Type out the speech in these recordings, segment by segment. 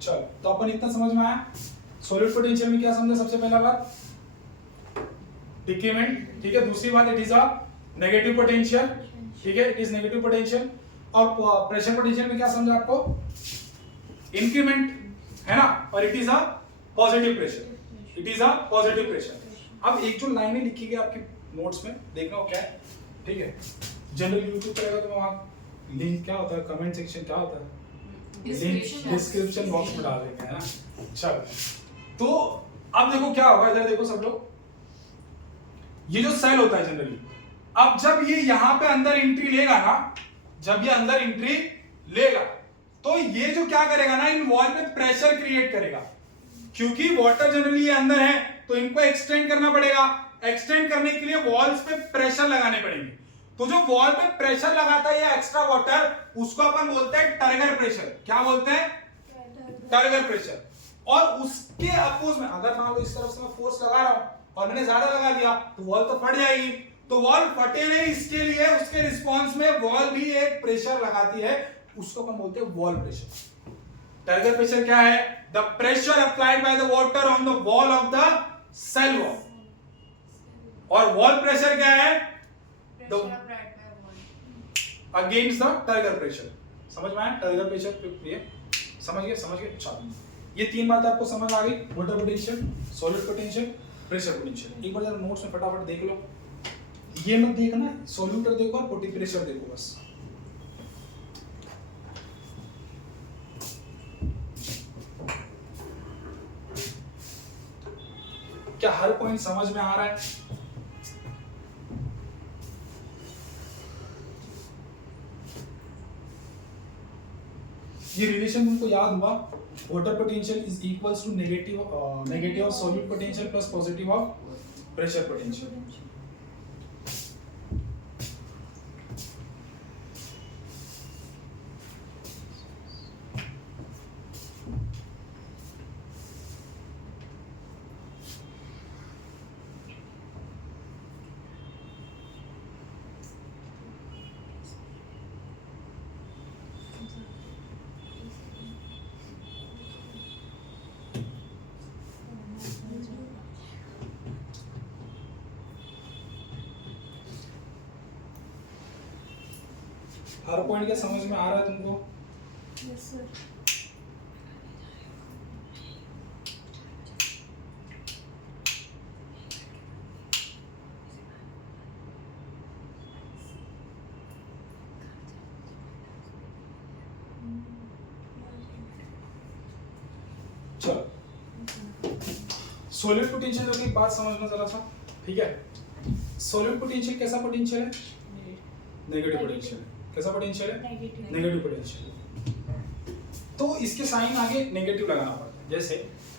चलो तो अपन इतना समझ में आया। सॉलिड पोटेंशियल में क्या समझा? सबसे पहला बात डिक्रीमेंट, ठीक है। दूसरी बात it is a negative potential, ठीक है, इट इज नेगेटिव पोटेंशियल। और प्रेशर पोटेंशियल में क्या समझा आपको? इंक्रीमेंट, है ना, और it is a positive pressure, it is a positive pressure. अब एक जो लाइनें लिखी गई आपके नोट्स में, देखना वो क्या है, ठीक है। जनरल यूट्यूब पर तो वहां लिंक क्या होता है, कमेंट सेक्शन क्या होता है, लिंक डिस्क्रिप्शन बॉक्स में डाल देंगे, है ना। चलो तो अब देखो क्या होगा, इधर देखो सब लोग, ये जो सेल होता है जनरली, अब जब ये यहां पे अंदर एंट्री लेगा ना, जब ये अंदर एंट्री लेगा तो ये जो क्या करेगा ना, इन वॉल पे प्रेशर क्रिएट करेगा। क्योंकि वाटर जनरली ये अंदर है तो इनको एक्सटेंड करना पड़ेगा। एक्सटेंड करने के लिए वॉल्स पे प्रेशर लगाने पड़ेंगे। तो जो वॉल पे प्रेशर लगाता है ये एक्स्ट्रा वाटर, उसको अपन बोलते हैं टर्गर प्रेशर। क्या बोलते हैं? Turgor pressure. और उसके अपोज में अगर मान लो इस तरफ से मैं फोर्स लगा रहा हूं और मैंने ज्यादा लगा दिया तो वॉल तो फट जाएगी। तो वॉल फटे नहीं, इसके लिए उसके रिस्पॉन्स में वॉल भी एक प्रेशर लगाती है, उसको अपन बोलते हैं वॉल प्रेशर। टर्गर प्रेशर क्या है? The pressure applied by the water on the wall of the cell wall. और वॉल प्रेशर क्या है? Against the turgor pressure. समझ में आया? टर्गर प्रेशर समझ गए? चलो ये तीन बातें आपको समझ आ गई, water potential, solid potential, pressure potential. एक बार जरा नोट्स में फटाफट देख लो, ये मत देखना, सॉल्यूटर देखो और पोटेंशियल प्रेशर देखो बस। क्या हर पॉइंट समझ में आ रहा है? ये रिलेशन तुमको याद हुआ? Water potential is equals to negative of solid potential plus positive of pressure potential. हर पॉइंट क्या समझ में आ रहा है तुमको? Yes sir. चलो सॉलिड पोटेंशियल की बात समझना जरा सा, ठीक है। सॉलिड पोटेंशियल कैसा पोटेंशियल है? Negative potential. कैसा पोटेंशियल है? Negative potential. तो इसके साइन आगे नेगेटिव लगाना पड़ता है। जैसे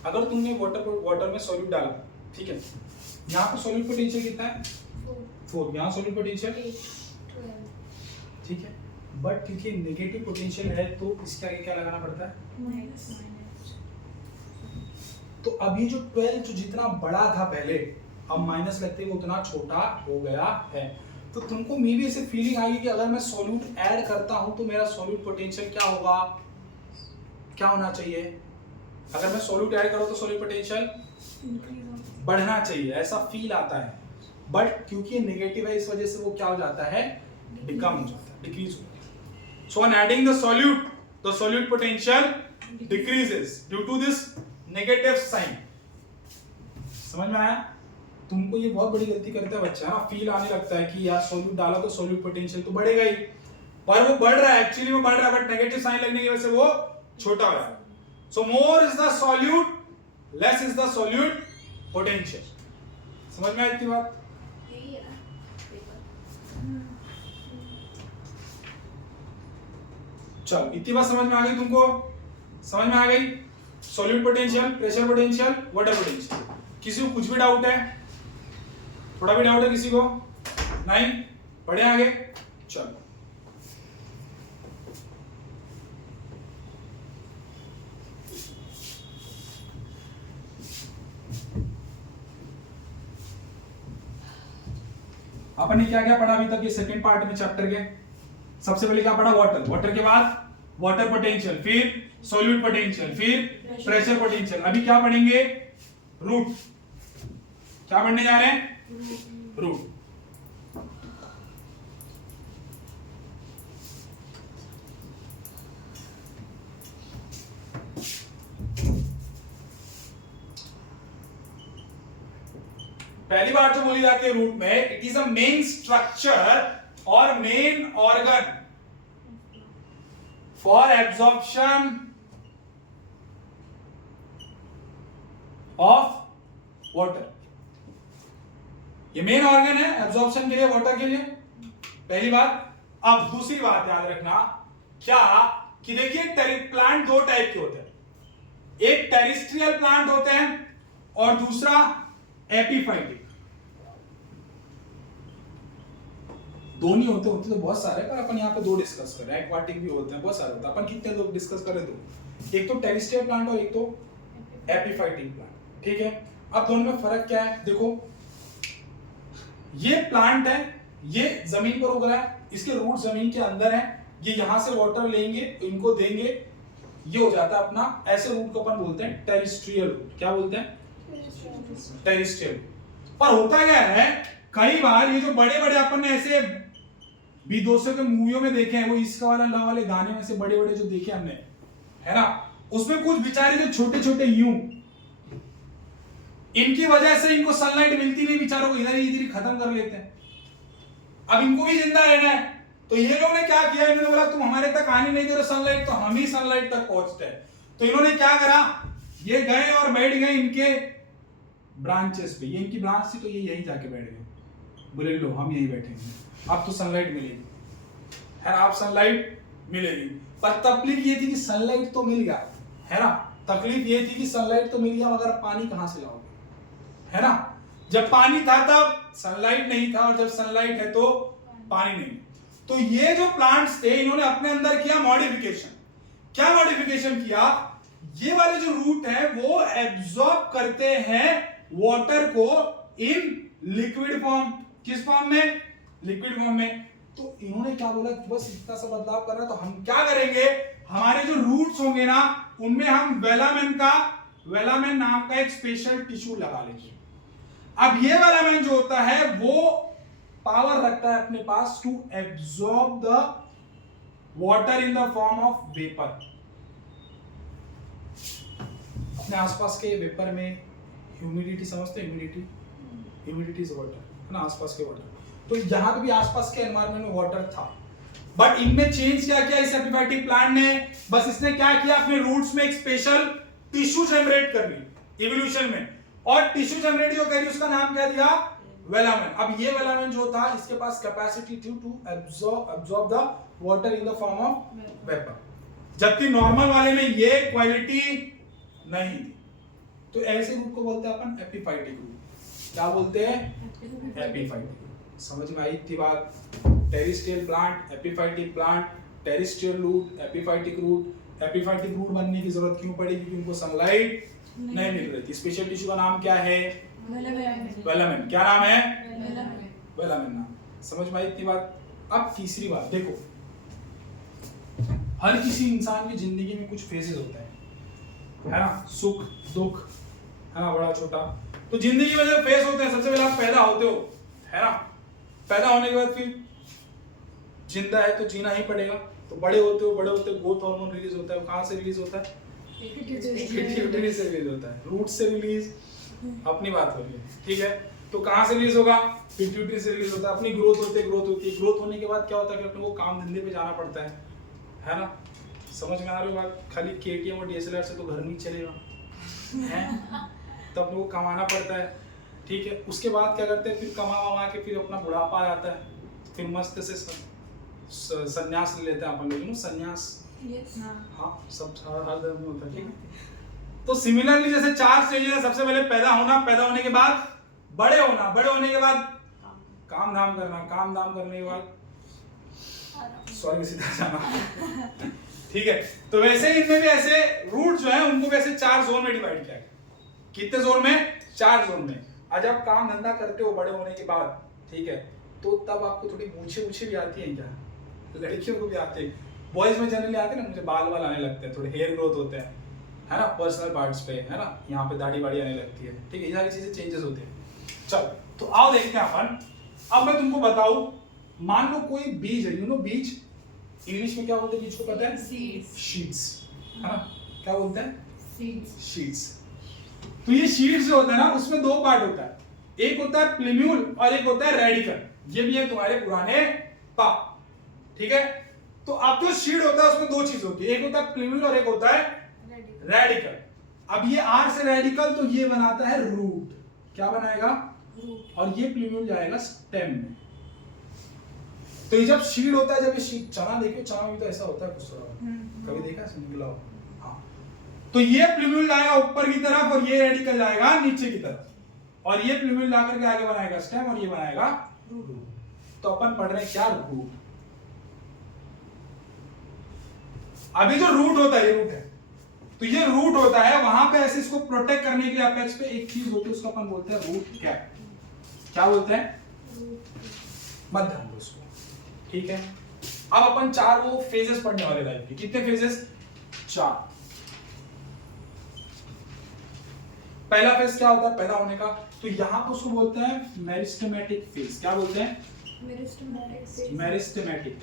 अगर तुमने वाटर में सॉल्यूट डाला, ठीक है, यहाँ पे सॉलिड पोटेंशियल कितना है? 4। यहाँ सॉलिड पोटेंशियल 12। ठीक है, बट क्योंकि नेगेटिव पोटेंशियल है तो इसके आगे क्या लगाना पड़ता है? माइनस। तो अब ये जो 12 जो जितना बड़ा था पहले, अब माइनस लगते ही वो उतना छोटा हो गया है। तो तुमको मे भी ऐसे फीलिंग आएगी कि अगर मैं सॉल्यूट ऐड करता हूं तो मेरा सॉल्यूट पोटेंशियल क्या होगा, क्या होना चाहिए? अगर मैं सॉल्यूट ऐड करूं तो सॉल्यूट पोटेंशियल बढ़ना चाहिए, ऐसा फील आता है। बट क्योंकि ये नेगेटिव है इस वजह से वो क्या हो जाता है? डिकम हो जाता है, डिक्रीज हो जाता है। So on adding the solute potential decreases due to this negative sign. समझ में आया? तुमको ये बहुत बड़ी गलती करता है बच्चा, ना फील आने लगता है कि यार सॉल्यूट डाला तो सॉल्यूट पोटेंशियल तो बढ़ेगा ही, पर वो बढ़ रहा है, एक्चुअली वो बढ़ रहा है, बट नेगेटिव साइन लगने की वजह से वो छोटा हो रहा है। So more is the solute, less is the solute potential. समझ में आई इतनी बात? यही है ना पेपर। चलो इतनी बात समझ में आ गई तुमको? समझ में आ गई? Solute potential, pressure potential, water potential. किसी को कुछ भी डाउट है? थोड़ा भी डाउट है किसी को? नहीं? बढ़े आगे? चलो अपन ने क्या क्या पढ़ा अभी तक ये सेकंड पार्ट में चैप्टर के? सबसे पहले क्या पढ़ा? वाटर। वाटर के बाद वाटर पोटेंशियल, फिर सॉल्यूट पोटेंशियल, फिर प्रेशर पोटेंशियल। अभी क्या पढ़ेंगे? रूट। क्या पढ़ने जा रहे हैं? रूट। पहली बात जो बोली जाती है रूट में, it is a main structure और main organ for absorption of water. ये मेन ऑर्गन है एब्जॉर्प्शन के लिए, वाटर के लिए, पहली बात। अब दूसरी बात याद रखना क्या, कि देखिए प्लांट दो टाइप के होते हैं, एक टेरिस्ट्रियल प्लांट होते हैं और दूसरा एपीफाइटिक। दोनों होते तो बहुत सारे, पर अपन यहाँ पे दो डिस्कस कर रहे हैं। एक्वाटिक भी होते हैं, बहुत सारे होते हैं, अपन कितने लोग डिस्कस कर रहे हैं? दो, एक तो टेरिस्ट्रियल प्लांट और एक तो एपीफाइटिक प्लांट। ठीक है, अब दोनों में फर्क क्या है? देखो, ये प्लांट है, ये जमीन पर उग रहा है, इसके रूट जमीन के अंदर है, ये यहां से वाटर लेंगे, इनको देंगे, ये हो जाता है अपना, ऐसे रूट को अपन बोलते हैं टेरिस्ट्रियल रूट। क्या बोलते हैं? टेरिस्ट्रियल। पर होता क्या है, कई बार ये जो बड़े बड़े अपन ने ऐसे B200 के मूवियों में देखे हैं, वो इसका वाला ला वाले गाने में से बड़े बड़े जो देखे हमने, है ना, उसमें कुछ बेचारे जो छोटे छोटे यूं, इनकी वजह से इनको सनलाइट मिलती नहीं, बेचारों को इधर ही खत्म कर लेते हैं। अब इनको भी जिंदा रहना है, तो ये लोग ने क्या किया, इन्होंने बोला तुम हमारे तक आने नहीं दे रहे सनलाइट, तो हम ही सनलाइट तक पहुंचते हैं। तो इन्होंने क्या करा, ये गए और बैठ गए इनके ब्रांचेस पे, ये इनकी ब्रांच थी, तो ये यहीं जाके बैठ गए, बोले लो हम यहीं बैठेंगे, अब तो सनलाइट मिलेगी, है ना, आप सनलाइट मिलेगी। पर तकलीफ ये थी कि सनलाइट तो मिल गया, है ना, तकलीफ ये थी कि सनलाइट तो मिल गया, मगर पानी कहां से लाओगे, है ना। जब पानी था तब सनलाइट नहीं था, और जब सनलाइट है तो पानी नहीं। तो ये जो प्लांट्स थे, इन्होंने अपने अंदर किया मॉडिफिकेशन। क्या मॉडिफिकेशन किया, ये वाले जो रूट है वो एब्जॉर्ब करते हैं वाटर को इन लिक्विड फॉर्म। किस फॉर्म में? लिक्विड फॉर्म में। तो इन्होंने क्या बोला, बस इतना सा बदलाव करना, तो हम क्या करेंगे, हमारे जो रूट्स होंगे ना, उनमें हम वेलामेन नाम का एक स्पेशल टिश्यू लगा लेंगे। अब ये वेलामेन जो होता है वो पावर रखता है अपने पास to absorb the water in the form of vapour. अपने आसपास के वेपर में ह्यूमिडिटी समझते हैं, ह्यूमिडिटी इज वाटर, है ना, आसपास के वाटर। तो यहां पे भी आसपास के एनवायरनमेंट में वाटर था, बट इनमें चेंज क्या किया इस एपिफाइटिक प्लांट ने, बस इसने क्या किया, अपने रूट्स में एक स्पेशल टिश्यू जनरेट कर ली इवोल्यूशन में, और टिश्यू जनरेट जो करी उसका नाम क्या दिया, वेलामेन। अब ये वेलामेन जो था, इसके पास capacity to absorb the water in the form of vapour, जबकि नॉर्मल वाले में ये क्वालिटी नहीं थी। तो ऐसे रूट को बोलते हैं अपन एपिफाइटिक रूट। क्या बोलते हैं? एपिफाइटिक। समझ में आई थी बात? Terrestrial plant, epiphytic plant, terrestrial root, epiphytic root. Epiphytic root बनने की जरूरत क्यों पड़ी? क्योंकि उनको सनलाइट नहीं मिल रही थी। स्पेशल टिश्यू का नाम क्या है? वेलामेन। क्या नाम है? वेलामेन नाम। समझ में आई थी बात? अब तीसरी बात देखो, हर किसी इंसान की जिंदगी में कुछ फेजेस होते हैं, है ना, सुख दुख, है ना, बड़ा छोटा। तो जिंदगी में जो फेज होते हैं, सबसे पहले आप पैदा होते हो, है ना, पैदा होने के बाद फिर जिंदा है तो जीना ही पड़ेगा। तो बड़े होते ग्रोथ हार्मोन रिलीज होता है। कहां से रिलीज होता है? पिट्यूटरी से रिलीज होता है। रूट से रिलीज अपनी बात हो रही है, ठीक है। तो कहां से रिलीज होगा? पिट्यूटरी से रिलीज होता है। अपनी ग्रोथ होती है। ग्रोथ होने के बाद क्या होता है कि अपने को काम धंधे पे जाना पड़ता है ना। समझ में आ रही बात? खाली केटीएम और डीएसएलआर से तो घर नहीं चलेगा, है, तो अपने को कमाना पड़ता है, ठीक है। उसके बाद क्या करते हैं, फिर कमा के फिर अपना बुढ़ापा आ जाता है, फिर मस्त से संन्यास ले लेते हैं अपन लोग, संन्यास। हाँ, सब हर धर्म में होता है, ठीक है। तो सिमिलरली जैसे 4 स्टेजेस है, सबसे पहले पैदा होना, पैदा होने के बाद बड़े होना, बड़े होने के बाद काम धाम करना, काम धाम करने के बाद स्वर्ग सीधा जाना, ठीक है। तो वैसे इनमें भी ऐसे रूट जो है उनको वैसे 4 जोन में डिवाइड किया गया। कितने जोन में? 4 जोन में। आज आप काम धंधा करते हो बड़े होने के बाद, ठीक है, तो तब आपको थोड़ी मूछें भी आती हैं क्या? लड़कियों को भी आते हैं, बॉयज में जनरली आते हैं ना, मुझे बाल आने लगते हैं, थोड़े हेयर ग्रोथ होते हैं, है ना, पर्सनल पार्ट्स पे, है ना, यहाँ पे दाढ़ी वाड़ी आने लगती है, ठीक है, ये सारी चीजें चेंजेस होती है। चलो तो आओ देखते हैं अपन। अब मैं तुमको बताऊं, मान लो कोई बीज है, यू नो बीज, इंग्लिश में क्या बोलते हैं बीज को पता है? शीट्स, है ना, क्या बोलते हैं? शीट्स। तो ये शीट्स जो होता है ना, उसमें दो पार्ट होता है, एक होता है प्लिम्यूल और एक होता है रेडिकल। ये भी है तुम्हारे पुराने पाप, ठीक है। तो अब जो शीट होता है उसमें दो चीज होती है, एक होता है प्लिम्यूल और एक होता है रेडिकल। अब ये आर से रेडिकल, तो ये बनाता है रूट, क्या बनाएगा? और ये प्लिम्यूल जाएगा स्टेम में। तो ये जब शीट होता है, जब ये शीट, चना देखिए, चना में तो ऐसा होता है कुछ थोड़ा, कभी देखा है निकला हो? हाँ। तो ये प्लिम्यूल जाएगा ऊपर की तरफ और ये रेडिकल जाएगा नीचे की तरफ, और ये प्लिम्यूल जाकर के आगे बनाएगा स्टेम और ये बनाएगा रूट। तो अपन पढ़ रहे हैं क्या? रूट। अभी जो रूट होता है, ये रूट है, तो ये रूट होता है, वहां पे ऐसे इसको प्रोटेक्ट करने के लिए अपेक्स पे एक चीज होती है, उसको अपन बोलते हैं रूट कैप। क्या बोलते हैं? मध्यम उसको, ठीक है। अब अपन चार वो फेजेस पढ़ने वाले लाइफ के। कितने फेजेस? 4। पहला फेज क्या होता है पैदा होने का? तो यहां पर उसको बोलते हैं मेरिस्टेमेटिक फेज। क्या बोलते हैं? मेरिस्टेमेटिक।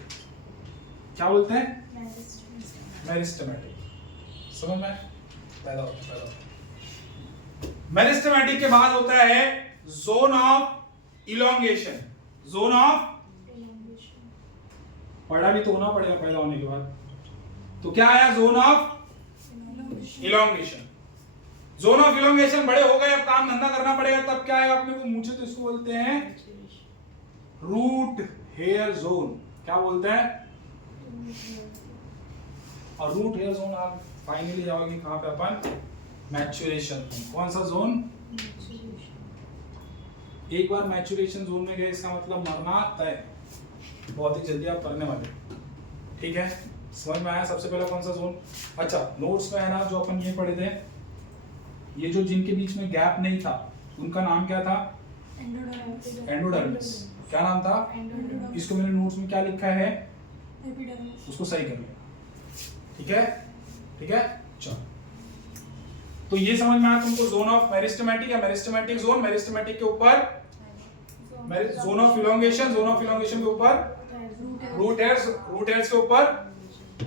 क्या बोलते हैं? मेरिस्टेमेटिक। समझ में? पैदा होता है। मेरिस्टेमेटिक के बाद होता है zone of elongation. Zone of, पढ़ा भी तो होना पड़ेगा पैदा होने के बाद। तो क्या आया? Zone of elongation. Zone of elongation, बड़े हो गए, अब काम धंधा करना पड़ेगा, तब क्या आएगा अपने को मुझे, तो इसको बोलते हैं रूट हेयर जोन। क्या बोलते हैं? और रूट हेयर जोन आप फाइनली जाओगे कहां पे अपन? मैच्योरेशन। कौन सा जोन? एक बार मैच्योरेशन जोन में गए, इसका मतलब मरना तय। बहुत ही जल्दी आप करने वाले, ठीक है। समझ में आया? सबसे पहले कौन सा जोन? अच्छा, नोट्स में है ना जो अपन ये पढ़े थे, ये जो जिनके बीच में गैप नहीं था उनका नाम क्या था? एंडोडर्मिस। क्या नाम था? इसको मैंने नोट्स में क्या लिखा है, उसको सही कर लेना, ठीक है, ठीक है। चलो, तो ये समझ में आया तुमको? जोन ऑफ मेरिस्टेमेटिक या मेरिस्टेमेटिक जोन, मेरिस्टेमेटिक के ऊपर zone of elongation, zone of elongation के ऊपर रूट हेयर्स, रूट हेयर्स के ऊपर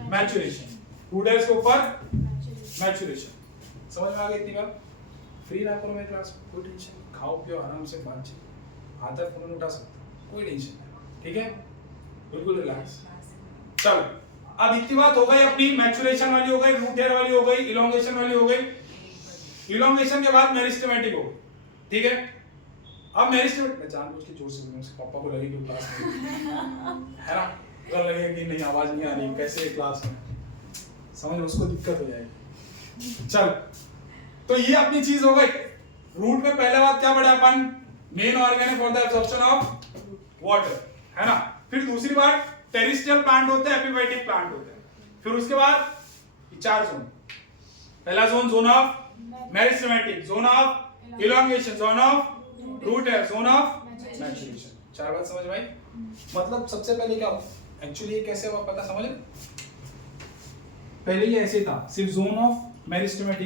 मैच्योरेशन, रूट हेयर्स के ऊपर मैच्योरेशन। समझ में आ गई? इतनी बात फ्री रहा करो मेरी क्लास, कोई टेंशन, खाओ पियो आराम से, बातचीत, आता है फोन उठा सकते, कोई टेंशन नहीं, ठीक है, बिल्कुल रिलैक्स। चलो, अब इतनी बात हो गई अपनी, मैच्योरेशन वाली हो गई, रूट हेयर वाली हो गई, इलोंगेशन वाली हो गई। इलोंगेशन के बाद मेरिस्टेमेटिक हो गई, ठीक है। अब मेरिस्टेमेटिक, मैं जानबूझ के जोर से बोलूं, पापा को लगे कि क्लास में है ना, तो लगे कि नहीं आवाज नहीं आ रही, कैसे क्लास में, समझ, उसको दिक्कत हो जाएगी। चल, तो ये अपनी चीज हो गई। रूट में पहले बात क्या पढ़े अपन? Main organ for the absorption of water, है ना। फिर दूसरी बात, टेरेस्ट्रियल प्लांट होते हैं, एपिफाइटिक प्लांट होते हैं। फिर उसके बाद 4 जोन। पहला zone, zone of meristematic, zone of elongation, zone of root hair, zone of maturation. 4 बात समझ में आई? मतलब सबसे पहले क्या हो, एक्चुअली ये कैसे हुआ पता समझ? पहले ये ऐसे था, सिर्फ जोन ऑफ मेरिस्टेमेटिक